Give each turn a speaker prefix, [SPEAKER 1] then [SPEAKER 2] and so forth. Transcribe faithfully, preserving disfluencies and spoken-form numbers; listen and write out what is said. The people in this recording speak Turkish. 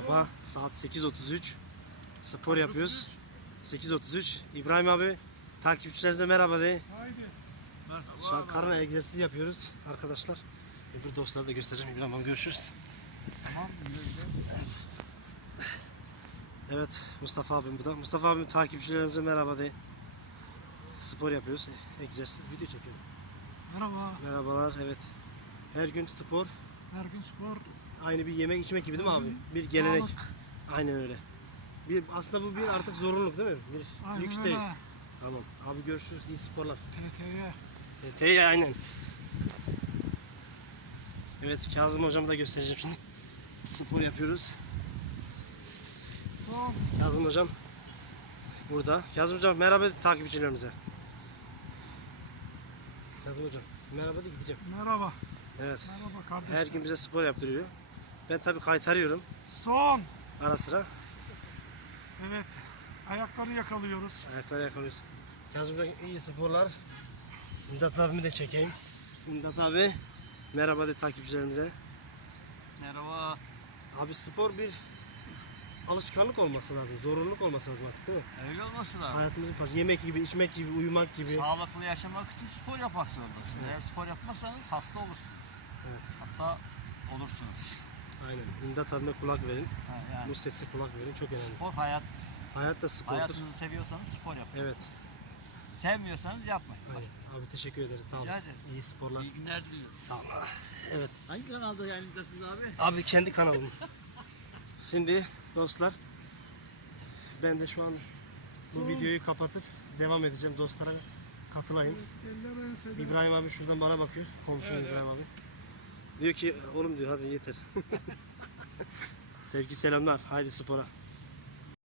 [SPEAKER 1] Sabah saat sekiz otuz üç spor yapıyoruz. sekiz otuz üç. İbrahim abi takipçilerinize merhaba de.
[SPEAKER 2] Haydi.
[SPEAKER 1] Şu an karın egzersizi yapıyoruz arkadaşlar. Öbür dostları da göstereceğim. İbrahim abi görüşürüz.
[SPEAKER 2] Tamam.
[SPEAKER 1] Evet. Evet Mustafa abim bu da. Mustafa abim takipçilerimize merhaba de. Spor yapıyoruz. Egzersiz video çekiyorum.
[SPEAKER 2] Merhaba.
[SPEAKER 1] Merhabalar evet. Her gün spor.
[SPEAKER 2] Her gün spor.
[SPEAKER 1] Aynı bir yemek içmek gibi değil mi
[SPEAKER 2] Her
[SPEAKER 1] abi?
[SPEAKER 2] gün
[SPEAKER 1] Bir gelenek.
[SPEAKER 2] sağlık.
[SPEAKER 1] Aynen öyle. Bir aslında bu bir artık zorunluluk değil mi? Bir
[SPEAKER 2] Aynen
[SPEAKER 1] lüks
[SPEAKER 2] öyle.
[SPEAKER 1] değil. Tamam. Abi görüşürüz. İyi sporlar.
[SPEAKER 2] T T'ye.
[SPEAKER 1] T aynen. Evet Kazım hocamı da göstereceğim şimdi. Spor yapıyoruz.
[SPEAKER 2] Tamam.
[SPEAKER 1] Kazım hocam burada. Kazım hocam merhaba de takipçilerimize. Kazım hocam merhaba de gideceğim.
[SPEAKER 2] Merhaba.
[SPEAKER 1] Evet.
[SPEAKER 2] Merhaba kardeşler.
[SPEAKER 1] Her gün bize spor yaptırıyor. Ben tabii kaytarıyorum
[SPEAKER 2] Son.
[SPEAKER 1] ara sıra.
[SPEAKER 2] Evet. Ayakları yakalıyoruz.
[SPEAKER 1] Ayakları yakalıyoruz. Kazım hocam iyi sporlar. Ümdat abimi de çekeyim. Ümdat abi merhaba de takipçilerimize.
[SPEAKER 3] Merhaba.
[SPEAKER 1] Abi spor bir alışkanlık olması lazım. Zorunluluk olması lazım artık değil mi?
[SPEAKER 3] Öyle olması lazım.
[SPEAKER 1] Hayatımızın parçası. Yemek gibi, içmek gibi, uyumak gibi.
[SPEAKER 3] Sağlıklı yaşamak için spor yapmak zorundasınız.
[SPEAKER 1] Evet.
[SPEAKER 3] Eğer spor yapmazsanız hasta olursunuz.
[SPEAKER 1] Evet.
[SPEAKER 3] Hatta olursunuz.
[SPEAKER 1] Aynen. İmdat abime kulak verin.
[SPEAKER 3] Ha, yani
[SPEAKER 1] Bu sese kulak verin. Çok önemli.
[SPEAKER 3] spor hayattır.
[SPEAKER 1] Hayat da spordur.
[SPEAKER 3] Hayatınızı seviyorsanız spor yapacaksınız.
[SPEAKER 1] Evet.
[SPEAKER 3] Sevmiyorsanız yapmayın.
[SPEAKER 1] Aynen. Abi teşekkür ederiz. Sağ
[SPEAKER 3] Rica
[SPEAKER 1] olasın.
[SPEAKER 3] ederim.
[SPEAKER 1] İyi sporlar.
[SPEAKER 3] İyi günler diliyorum.
[SPEAKER 1] Sağ ol. Evet.
[SPEAKER 3] Hangi kanalda yayınladasınız abi?
[SPEAKER 1] Abi kendi kanalım. Şimdi dostlar ben de şu an bu videoyu kapatıp devam edeceğim. Dostlara katılayım.
[SPEAKER 2] Eller en sevdiğim.
[SPEAKER 1] İbrahim abi şuradan bana bakıyor. Komşum
[SPEAKER 2] Evet,
[SPEAKER 1] İbrahim abi. Diyor ki oğlum diyor hadi yeter. Sevgi selamlar. Haydi spora.